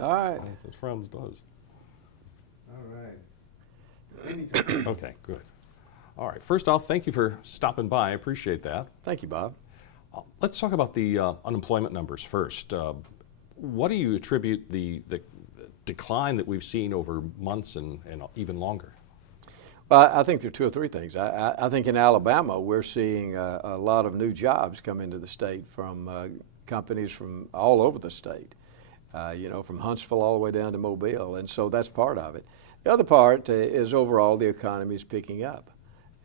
All right. That's what Friends does. All right. Anytime. Okay, good. All right. First off, thank you for stopping by. I appreciate that. Thank you, Bob. Let's talk about the unemployment numbers first. What do you attribute the decline that we've seen over months and even longer? Well, I think there are two or three things. I think in Alabama, we're seeing a lot of new jobs come into the state from companies from all over the state, from Huntsville all the way down to Mobile. And so that's part of it. The other part is overall the economy is picking up.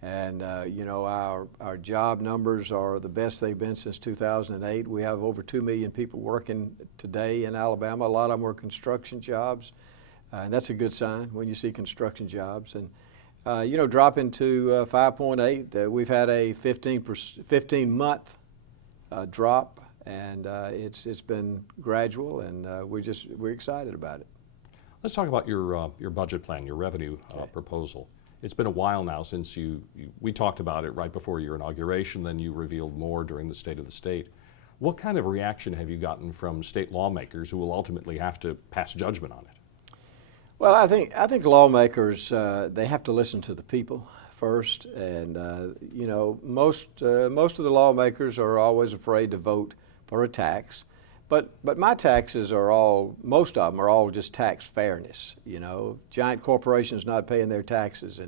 And, our job numbers are the best they've been since 2008. We have over 2 million people working today in Alabama. A lot of them are construction jobs. And that's a good sign when you see construction jobs. And, dropping to 5.8. We've had a 15-month drop, and it's been gradual, and we're excited about it. Let's talk about your budget plan, your revenue proposal. It's been a while now since we talked about it right before your inauguration, then you revealed more during the State of the State. What kind of reaction have you gotten from state lawmakers who will ultimately have to pass judgment on it? Well, I think lawmakers they have to listen to the people first, and most of the lawmakers are always afraid to vote for a tax, but my taxes most of them are all just tax fairness. Giant corporations not paying their taxes,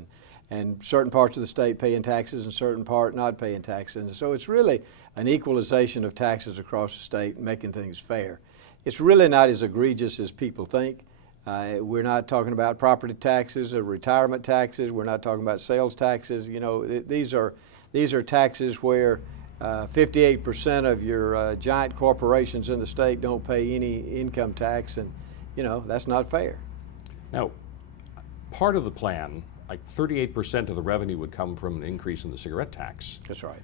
and certain parts of the state paying taxes and certain part not paying taxes, and so it's really an equalization of taxes across the state, making things fair. It's really not as egregious as people think. We're not talking about property taxes or retirement taxes. We're not talking about sales taxes. These are taxes where 58% of your giant corporations in the state don't pay any income tax, and that's not fair. Now, part of the plan, like 38% of the revenue would come from an increase in the cigarette tax. That's right.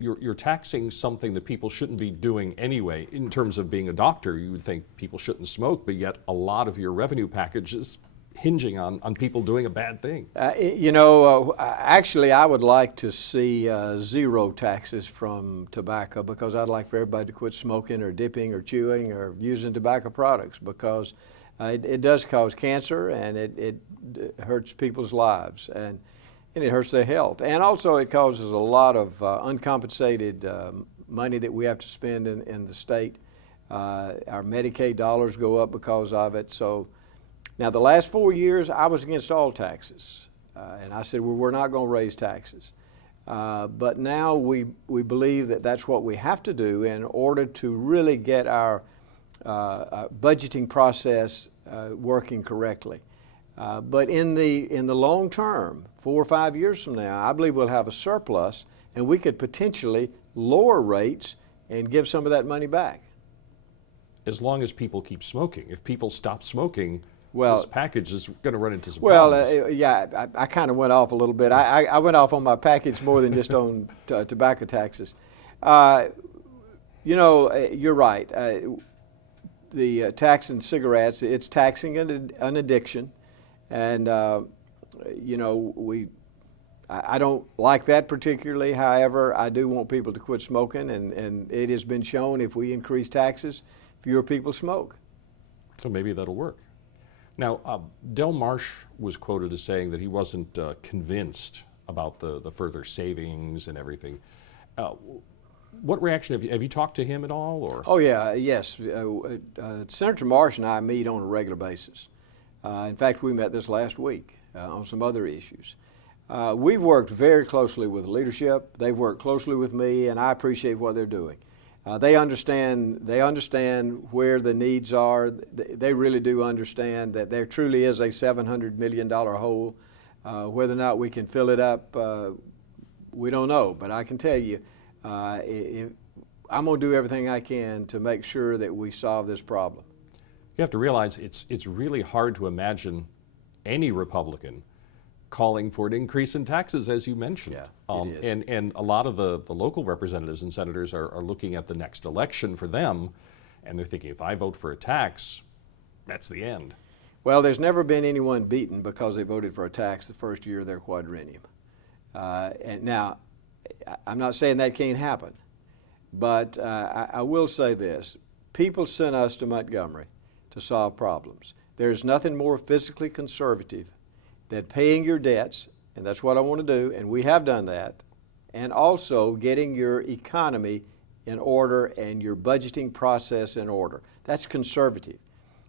You're taxing something that people shouldn't be doing anyway. In terms of being a doctor, you would think people shouldn't smoke, but yet a lot of your revenue package is hinging on people doing a bad thing. Actually, I would like to see zero taxes from tobacco, because I'd like for everybody to quit smoking or dipping or chewing or using tobacco products, because it does cause cancer, and it hurts people's lives, and it hurts their health. And also it causes a lot of uncompensated money that we have to spend in the state. Our Medicaid dollars go up because of it. So now the last 4 years I was against all taxes. And I said, well, we're not going to raise taxes. But now we believe that that's what we have to do in order to really get our budgeting process working correctly. But in the long term, 4 or 5 years from now, I believe we'll have a surplus, and we could potentially lower rates and give some of that money back. As long as people keep smoking. If people stop smoking, Well, this package is going to run into some problems. I kind of went off a little bit. I went off on my package more than just on tobacco taxes. You're right. The tax on cigarettes, it's taxing an addiction. And, I don't like that particularly. However, I do want people to quit smoking, and it has been shown if we increase taxes, fewer people smoke. So maybe that'll work. Now, Del Marsh was quoted as saying that he wasn't convinced about the further savings and everything. What reaction have you talked to him at all? Or? Oh, yeah, yes. Senator Marsh and I meet on a regular basis. In fact, we met this last week on some other issues. We've worked very closely with leadership. They've worked closely with me, and I appreciate what they're doing. They understand where the needs are. They really do understand that there truly is a $700 million hole. Whether or not we can fill it up, we don't know. But I can tell you, I'm going to do everything I can to make sure that we solve this problem. You have to realize it's really hard to imagine any Republican calling for an increase in taxes, as you mentioned. Yeah, it is. And a lot of the local representatives and senators are looking at the next election for them, and they're thinking, if I vote for a tax, that's the end. Well, there's never been anyone beaten because they voted for a tax the first year of their quadrennium. And now, I'm not saying that can't happen, but I will say this. People sent us to Montgomery to solve problems. There's nothing more fiscally conservative than paying your debts, and that's what I want to do, and we have done that, and also getting your economy in order and your budgeting process in order. That's conservative.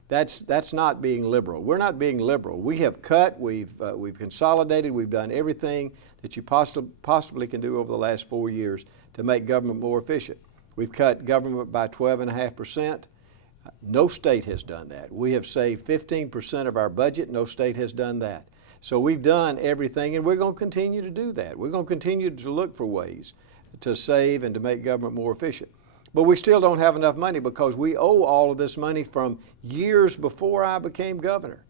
That's not being liberal. We're not being liberal. We have cut, we've consolidated, we've done everything that you possibly can do over the last 4 years to make government more efficient. We've cut government by 12.5%. No state has done that. We have saved 15% of our budget. No state has done that. So we've done everything, and we're going to continue to do that. We're going to continue to look for ways to save and to make government more efficient. But we still don't have enough money because we owe all of this money from years before I became governor,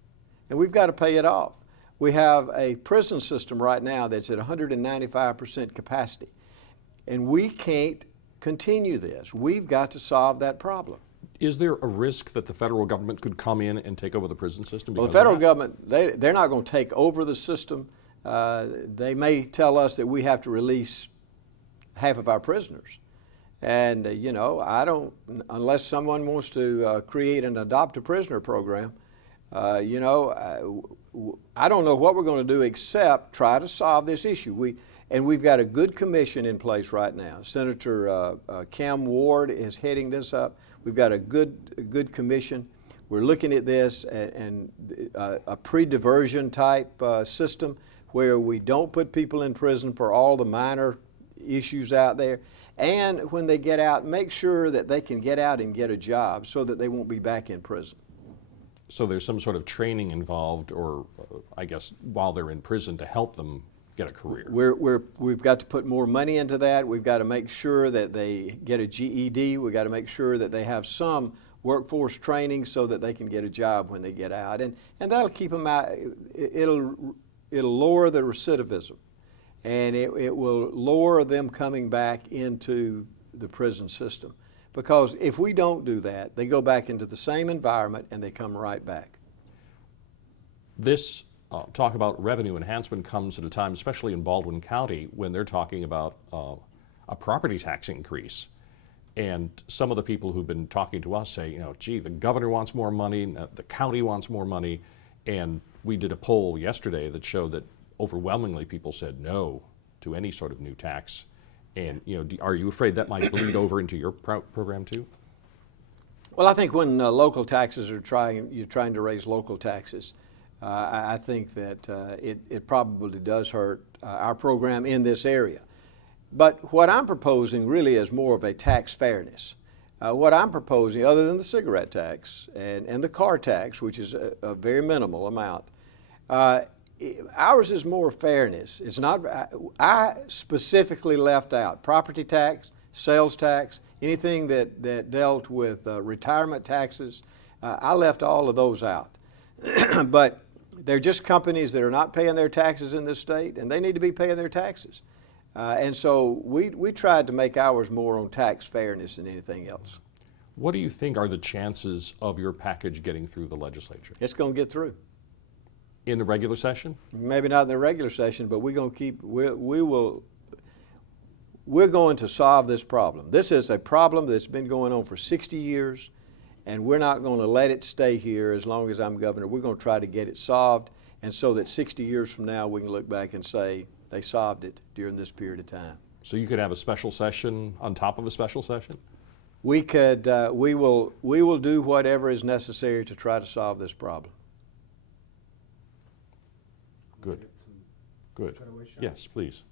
and we've got to pay it off. We have a prison system right now that's at 195% capacity, and we can't continue this. We've got to solve that problem. Is there a risk that the federal government could come in and take over the prison system? Well, the federal government, they're not going to take over the system. They may tell us that we have to release half of our prisoners. And, I don't, unless someone wants to create an adopt a prisoner program, I don't know what we're going to do except try to solve this issue. We've got a good commission in place right now. Senator Cam Ward is heading this up. We've got a good commission. We're looking at this and a pre-diversion type system where we don't put people in prison for all the minor issues out there. And when they get out, make sure that they can get out and get a job so that they won't be back in prison. So there's some sort of training involved, or I guess while they're in prison, to help them get a career. We've got to put more money into that. We've got to make sure that they get a GED. We've got to make sure that they have some workforce training so that they can get a job when they get out. And that'll keep them out. It'll lower the recidivism. And it will lower them coming back into the prison system. Because if we don't do that, they go back into the same environment and they come right back. This talk about revenue enhancement comes at a time, especially in Baldwin County, when they're talking about a property tax increase. And some of the people who've been talking to us say, gee, the governor wants more money, the county wants more money. And we did a poll yesterday that showed that overwhelmingly people said no to any sort of new tax. And are you afraid that might bleed over into your program too? Well, I think when local taxes you're trying to raise local taxes, I think that it probably does hurt our program in this area. But what I'm proposing really is more of a tax fairness. What I'm proposing, other than the cigarette tax and the car tax, which is a very minimal amount, ours is more fairness. It's not. I specifically left out property tax, sales tax, anything that dealt with retirement taxes. I left all of those out. But they're just companies that are not paying their taxes in this state, and they need to be paying their taxes. And so we tried to make ours more on tax fairness than anything else. What do you think are the chances of your package getting through the legislature? It's going to get through. In the regular session? Maybe not in the regular session, but we're going to solve this problem. This is a problem that's been going on for 60 years, and we're not going to let it stay here as long as I'm governor. We're going to try to get it solved, and so that 60 years from now we can look back and say they solved it during this period of time. So you could have a special session on top of a special session? We could. We will do whatever is necessary to try to solve this problem. Good. Good. Yes, please.